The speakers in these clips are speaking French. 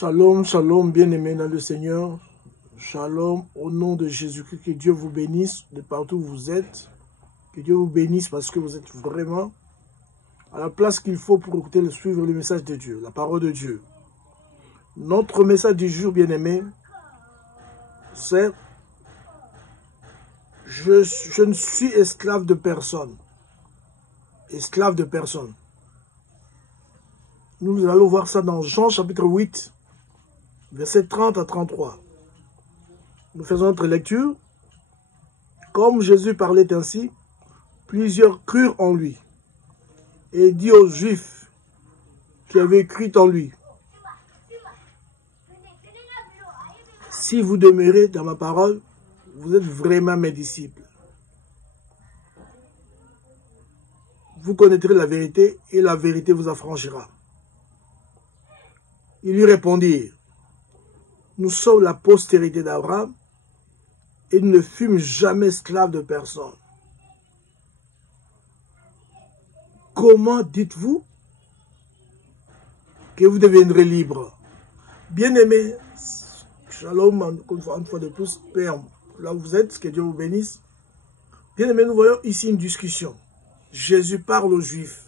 Shalom, shalom, bien-aimés dans le Seigneur. Shalom, au nom de Jésus-Christ, que Dieu vous bénisse de partout où vous êtes. Que Dieu vous bénisse parce que vous êtes vraiment à la place qu'il faut pour écouter et suivre le message de Dieu, la parole de Dieu. Notre message du jour, bien-aimés, c'est « Je ne suis esclave de personne. » Esclave de personne. Nous allons voir ça dans Jean chapitre 8, versets 30 à 33. Nous faisons notre lecture. Comme Jésus parlait ainsi, plusieurs crurent en lui et dit aux Juifs qui avaient cru en lui, « Si vous demeurez dans ma parole, vous êtes vraiment mes disciples. Vous connaîtrez la vérité et la vérité vous affranchira. » Ils lui répondirent, « Nous sommes la postérité d'Abraham et nous ne fûmes jamais esclaves de personne. Comment dites-vous que vous deviendrez libres? » Bien-aimés, shalom, une fois de plus, Père, là où vous êtes, que Dieu vous bénisse. Bien-aimés, nous voyons ici une discussion. Jésus parle aux Juifs.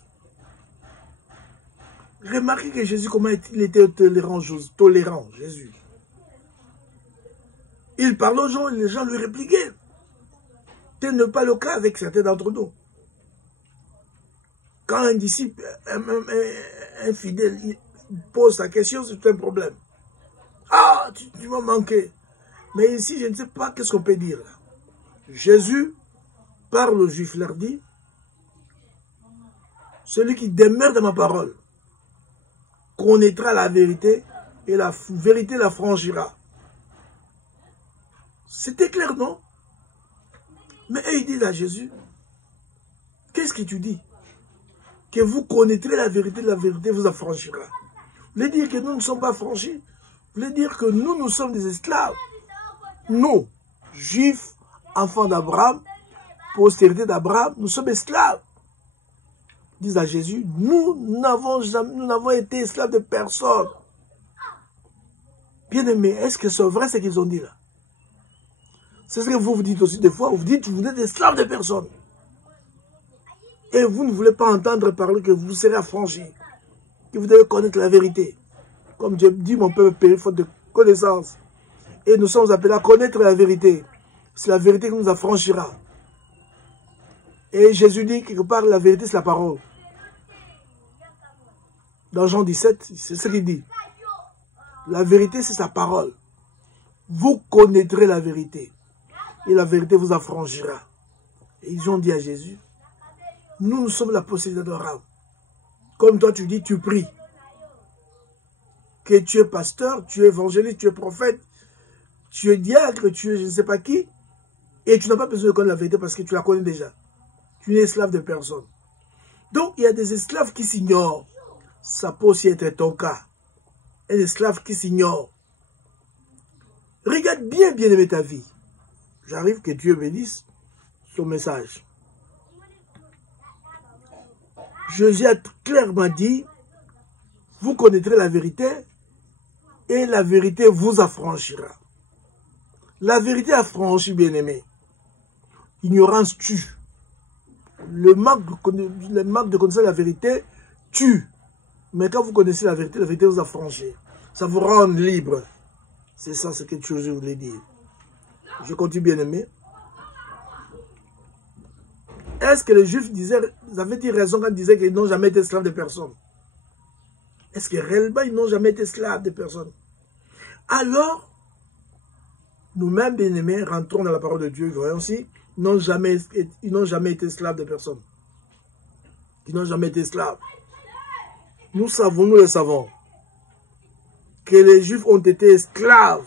Remarquez que Jésus, comment il était tolérant, Jésus. Il parlait aux gens et les gens lui répliquaient. Tel n'est pas le cas avec certains d'entre nous. Quand un disciple, un fidèle, il pose sa question, c'est un problème. Ah, tu m'as manqué. Mais ici, je ne sais pas qu'est-ce qu'on peut dire. Jésus parle aux Juifs, leur dit, celui qui demeure dans ma parole connaîtra la vérité et la vérité la franchira. C'était clair, non? Mais eux, ils disent à Jésus, qu'est-ce que tu dis? Que vous connaîtrez la vérité vous affranchira. Vous voulez dire que nous ne sommes pas franchis? Vous voulez dire que nous sommes des esclaves? Nous, Juifs, enfants d'Abraham, postérité d'Abraham, nous sommes esclaves. Ils disent à Jésus, nous n'avons été esclaves de personne. Bien-aimés, est-ce que c'est vrai ce qu'ils ont dit là? C'est ce que vous dites aussi des fois, vous dites que vous êtes esclaves de personne. Et vous ne voulez pas entendre parler que vous serez affranchis, que vous devez connaître la vérité. Comme Dieu dit, mon peuple périt faute de connaissance. Et nous sommes appelés à connaître la vérité. C'est la vérité qui nous affranchira. Et Jésus dit quelque part, la vérité c'est la parole. Dans Jean 17, c'est ce qu'il dit. La vérité c'est sa parole. Vous connaîtrez la vérité. Et la vérité vous affranchira. Et ils ont dit à Jésus, nous sommes la postérité d'Abraham. Comme toi tu dis, tu pries. Que tu es pasteur, tu es évangéliste, tu es prophète, tu es diacre, tu es je ne sais pas qui. Et tu n'as pas besoin de connaître la vérité parce que tu la connais déjà. Tu n'es esclave de personne. Donc il y a des esclaves qui s'ignorent. Ça peut aussi être ton cas. Un esclave qui s'ignore. Regarde bien, bien aimé ta vie. J'arrive que Dieu bénisse son message. Jésus a clairement dit, vous connaîtrez la vérité et la vérité vous affranchira. La vérité affranchit, bien aimé. Ignorance tue. Le manque de connaissance de la vérité tue. Mais quand vous connaissez la vérité vous affranchit. Ça vous rend libre. C'est ça ce que Jésus voulait dire. Je continue, bien aimé. Est-ce que les Juifs avaient-ils raison quand ils disaient qu'ils n'ont jamais été esclaves de personne? Est-ce que réellement ils n'ont jamais été esclaves de personne? Alors, nous-mêmes, bien aimés, rentrons dans la parole de Dieu. Voyons aussi, ils n'ont jamais été esclaves de personne. Ils n'ont jamais été esclaves. Nous le savons, que les Juifs ont été esclaves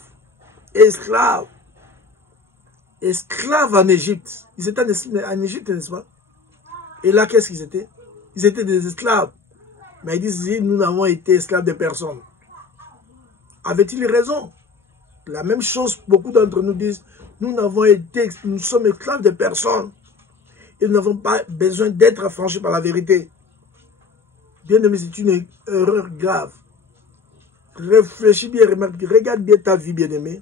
en Égypte. Ils étaient en Égypte, n'est-ce pas? Et là, qu'est-ce qu'ils étaient? Ils étaient des esclaves. Mais ils disent, nous n'avons été esclaves de personne. Avaient-ils raison? La même chose, beaucoup d'entre nous disent, nous sommes esclaves de personne. Et nous n'avons pas besoin d'être affranchis par la vérité. Bien aimé, c'est une erreur grave. Réfléchis bien, regarde bien ta vie, bien-aimé.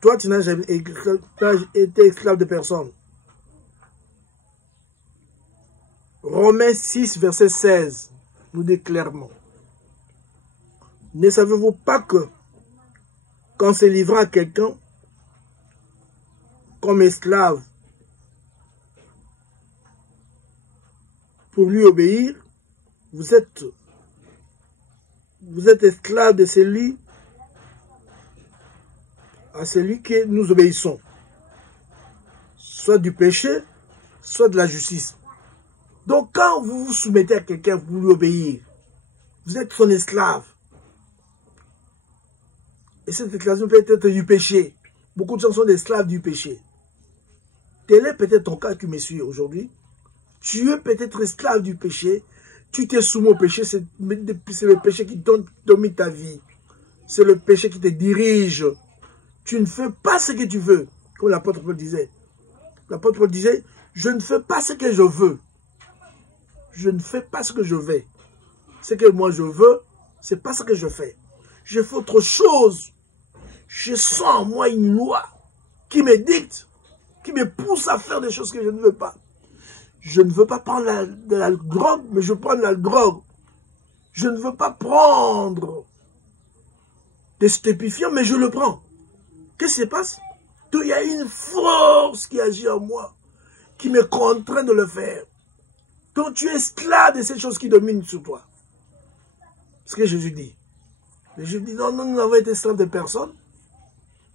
Toi, tu n'as jamais été esclave de personne. Romains 6, verset 16, nous dit clairement. Ne savez-vous pas que, qu'en se livrant à quelqu'un comme esclave pour lui obéir, vous êtes esclave de celui à celui que nous obéissons, soit du péché, soit de la justice. Donc quand vous vous soumettez à quelqu'un pour lui obéir, vous êtes son esclave. Et cette esclavage peut être du péché. Beaucoup de gens sont des esclaves du péché. Tel est peut-être ton cas qui me suit aujourd'hui. Tu es peut-être esclave du péché. Tu t'es soumis au péché. C'est le péché qui domine ta vie. C'est le péché qui te dirige. Tu ne fais pas ce que tu veux. Comme l'apôtre Paul disait. L'apôtre Paul disait, je ne fais pas ce que je veux. Je ne fais pas ce que je veux. Ce que moi je veux, c'est pas ce que je fais. Je fais autre chose. Je sens en moi une loi qui me dicte, qui me pousse à faire des choses que je ne veux pas. Je ne veux pas prendre de la drogue, mais je prends de la drogue. Je ne veux pas prendre des stupéfiants, mais je le prends. Qu'est-ce qui se passe? Il y a une force qui agit en moi, qui me contraint de le faire. Donc tu es esclave de ces choses qui dominent sur toi. C'est ce que Jésus dit. Jésus dit, non, nous n'avons été esclaves de personne.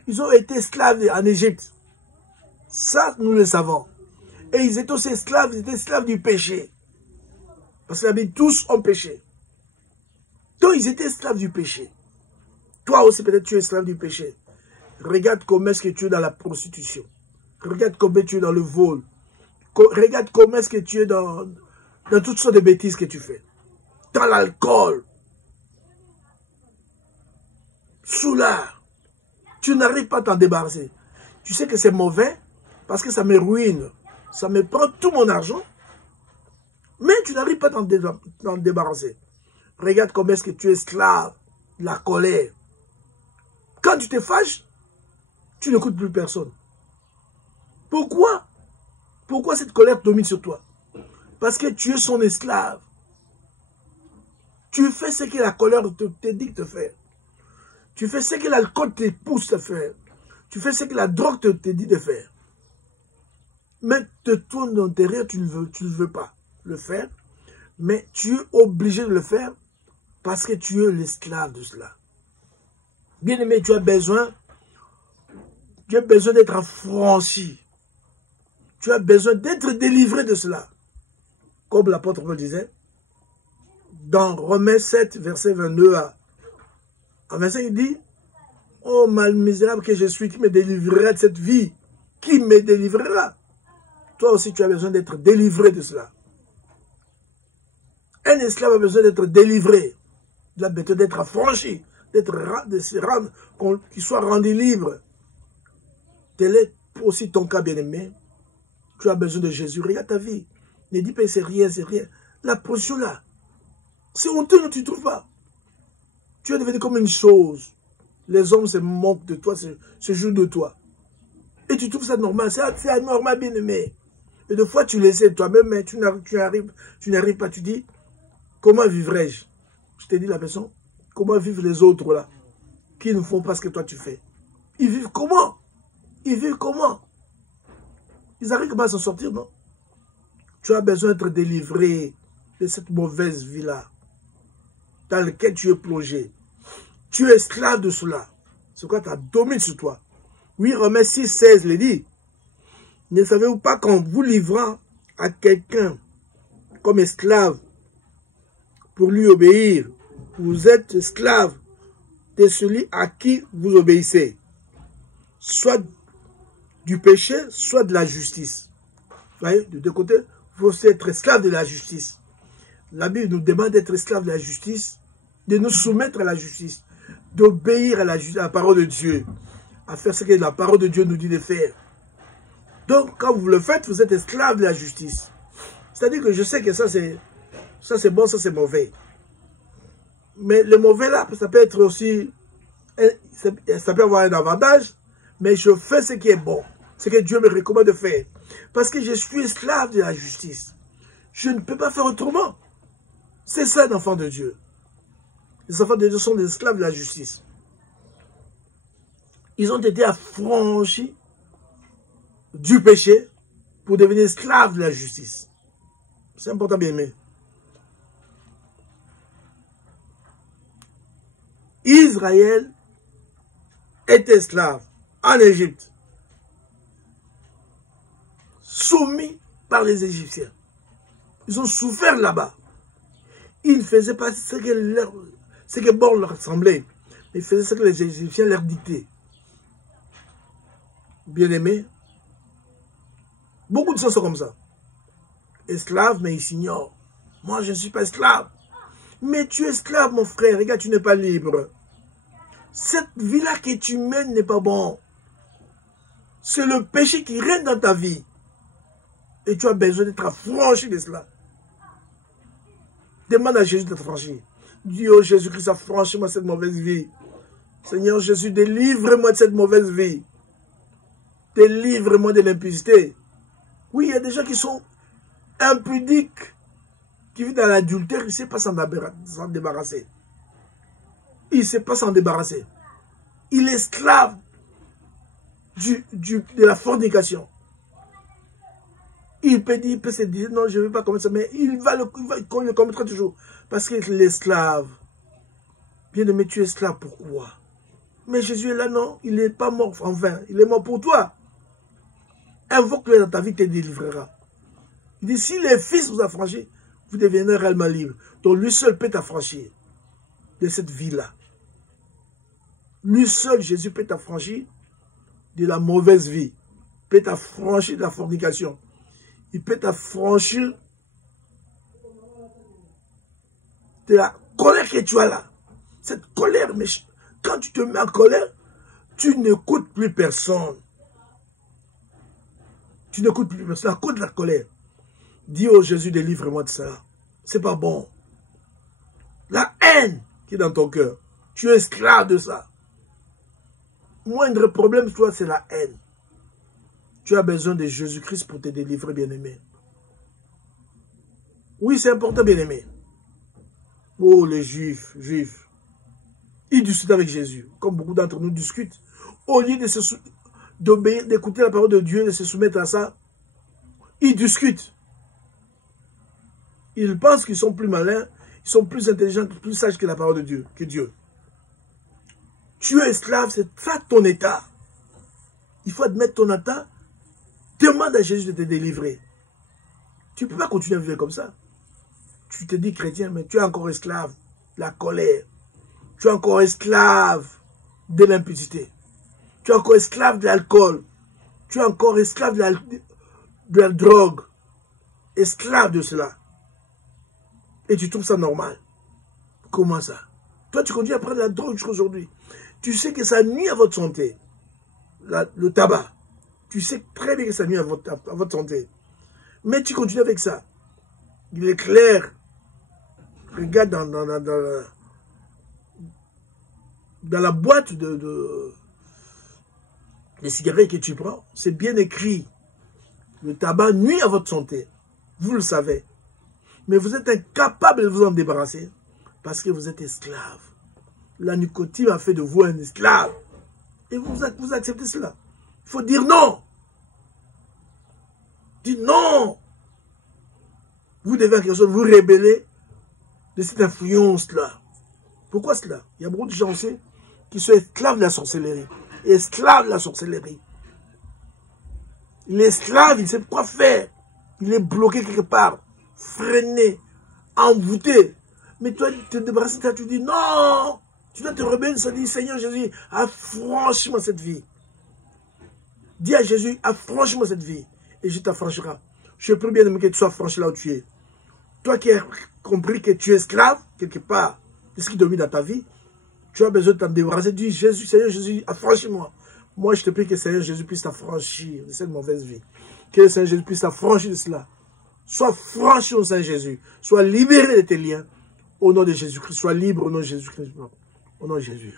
Ils ont été esclaves en Égypte. Ça, nous le savons. Et ils étaient aussi esclaves, ils étaient esclaves du péché. Parce que la Bible, tous ont péché. Donc, ils étaient esclaves du péché. Toi aussi, peut-être, tu es esclave du péché. Regarde comment est-ce que tu es dans la prostitution. Regarde comment tu es dans le vol. Regarde comment est-ce que tu es dans toutes sortes de bêtises que tu fais. Dans l'alcool. Sous l'art. Tu n'arrives pas à t'en débarrasser. Tu sais que c'est mauvais parce que ça me ruine. Ça me prend tout mon argent. Mais tu n'arrives pas à t'en débarrasser. Regarde comment est-ce que tu es esclave de la colère. Quand tu te fâches, tu n'écoutes plus personne. Pourquoi? Pourquoi cette colère domine sur toi? Parce que tu es son esclave. Tu fais ce que la colère te dicte de faire. Tu fais ce que l'alcool te pousse à faire. Tu fais ce que la drogue te dit de faire. Mais de ton intérieur, tu ne veux pas le faire. Mais tu es obligé de le faire parce que tu es l'esclave de cela. Bien-aimé, tu as besoin d'être affranchi. Tu as besoin d'être délivré de cela. Comme l'apôtre Paul disait, dans Romains 7, verset 22 à 25, il dit, oh mal misérable que je suis, qui me délivrera de cette vie? Qui me délivrera? Toi aussi, tu as besoin d'être délivré de cela. Un esclave a besoin d'être délivré. Il a besoin d'être affranchi, qu'il soit rendu libre. Tel est aussi ton cas, bien-aimé. Tu as besoin de Jésus. Regarde ta vie. Ne dis pas c'est rien, c'est rien. La position là, c'est honteux, tu ne trouves pas. Tu es devenu comme une chose. Les hommes se moquent de toi, se jouent de toi. Et tu trouves ça normal. C'est anormal, bien-aimé. Et des fois, tu le sais toi-même, mais tu n'arrives pas. Tu dis, comment vivrai-je? Je t'ai dit la personne, comment vivent les autres là, qui ne font pas ce que toi tu fais? Ils vivent comment? Ils vivent comment? Ils arrivent comment à s'en sortir, non? Tu as besoin d'être délivré de cette mauvaise vie-là, dans laquelle tu es plongé. Tu es esclave de cela. C'est quoi? Ça domine sur toi. Oui, Romains 6, 16 le dit. Ne savez-vous pas qu'en vous livrant à quelqu'un comme esclave pour lui obéir, vous êtes esclave de celui à qui vous obéissez, soit du péché, soit de la justice. Vous voyez, de deux côtés, il faut être esclave de la justice. La Bible nous demande d'être esclave de la justice, de nous soumettre à la justice, d'obéir à la parole de Dieu, à faire ce que la parole de Dieu nous dit de faire. Donc, quand vous le faites, vous êtes esclave de la justice. C'est-à-dire que je sais que ça c'est bon, ça c'est mauvais. Mais le mauvais là, ça peut être aussi, ça peut avoir un avantage, mais je fais ce qui est bon, ce que Dieu me recommande de faire. Parce que je suis esclave de la justice. Je ne peux pas faire autrement. C'est ça l'enfant de Dieu. Les enfants de Dieu sont des esclaves de la justice. Ils ont été affranchis du péché pour devenir esclaves de la justice. C'est important, bien aimé. Israël est esclave en Égypte, soumis par les Égyptiens. Ils ont souffert là-bas. Ils ne faisaient pas ce que bon leur semblait, mais ils faisaient ce que les Égyptiens leur dictaient. Bien-aimés, beaucoup de gens sont comme ça. Esclaves, mais ils s'ignorent. Moi, je ne suis pas esclave. Mais tu es esclave, mon frère. Regarde, tu n'es pas libre. Cette vie-là que tu mènes n'est pas bon. C'est le péché qui règne dans ta vie. Et tu as besoin d'être affranchi de cela. Demande à Jésus d'être affranchi. Dis, oh Jésus-Christ, affranchis-moi de cette mauvaise vie. Seigneur Jésus, délivre-moi de cette mauvaise vie. Délivre-moi de l'impudicité. Oui, il y a des gens qui sont impudiques, qui vivent dans l'adultère, il ne sait pas s'en débarrasser. Il ne sait pas s'en débarrasser. Il est esclave de la fornication. Il peut se dire, non, je ne vais pas commettre ça, mais il le commettra toujours. Parce qu'il est l'esclave. Bien-aimé, tu es esclave, pourquoi? Mais Jésus est là, non, il n'est pas mort en vain. Il est mort pour toi. Invoque-le dans ta vie, te délivrera. Il dit, si les fils vous affranchissent, vous deviendrez réellement libre. Donc lui seul peut t'affranchir de cette vie-là. Lui seul, Jésus, peut t'affranchir de la mauvaise vie. Il peut t'affranchir de la fornication. Il peut t'affranchir de la colère que tu as là. Cette colère, mais quand tu te mets en colère, tu n'écoutes plus personne. Tu n'écoutes plus personne à cause de la colère. Dis au Jésus, délivre-moi de ça. C'est pas bon. La haine qui est dans ton cœur, tu es esclave de ça. Moindre problème, toi, c'est la haine. Tu as besoin de Jésus-Christ pour te délivrer, bien-aimé. Oui, c'est important, bien-aimé. Oh, les juifs. Ils discutent avec Jésus, comme beaucoup d'entre nous discutent. Au lieu d'obéir, d'écouter la parole de Dieu, de se soumettre à ça, ils discutent. Ils pensent qu'ils sont plus malins, ils sont plus intelligents, plus sages que la parole de Dieu, que Dieu. Tu es esclave, c'est ça ton état. Il faut admettre ton état. Demande à Jésus de te délivrer. Tu ne peux pas continuer à vivre comme ça. Tu te dis chrétien, mais tu es encore esclave de la colère. Tu es encore esclave de l'impudicité. Tu es encore esclave de l'alcool. Tu es encore esclave de la drogue. Esclave de cela. Et tu trouves ça normal. Comment ça? Toi, tu continues à prendre la drogue jusqu'à aujourd'hui. Tu sais que ça nuit à votre santé. Le tabac. Tu sais très bien que ça nuit à votre santé. Mais tu continues avec ça. Il est clair. Regarde dans la boîte de cigarettes que tu prends. C'est bien écrit. Le tabac nuit à votre santé. Vous le savez. Mais vous êtes incapable de vous en débarrasser. Parce que vous êtes esclave. La nicotine a fait de vous un esclave. Et vous acceptez cela. Il faut dire non. Dites non. Vous devez en quelque sorte vous rebeller de cette influence-là. Pourquoi cela? Il y a beaucoup de gens aussi qui sont esclaves de la sorcellerie. Esclaves de la sorcellerie. L'esclave, il ne sait pas quoi faire. Il est bloqué quelque part. Freiné. Envoûté. Mais toi, tu te débarrasses de ça, tu dis non. Tu dois te rebeller, tu dis Seigneur Jésus, affranchis-moi cette vie. Dis à Jésus, affranchis-moi cette vie. Et je t'affranchirai. Je prie bien que tu sois affranchi là où tu es. Toi qui as compris que tu es esclave, quelque part, de ce qui domine dans ta vie, tu as besoin de t'en débarrasser. Dis Jésus, Seigneur Jésus, affranchis-moi. Moi, je te prie que Seigneur Jésus puisse t'affranchir de cette mauvaise vie. Que le Seigneur Jésus puisse t'affranchir de cela. Sois franchi au Seigneur Jésus. Sois libéré de tes liens. Au nom de Jésus-Christ, sois libre au nom de Jésus-Christ. Au nom de Jésus.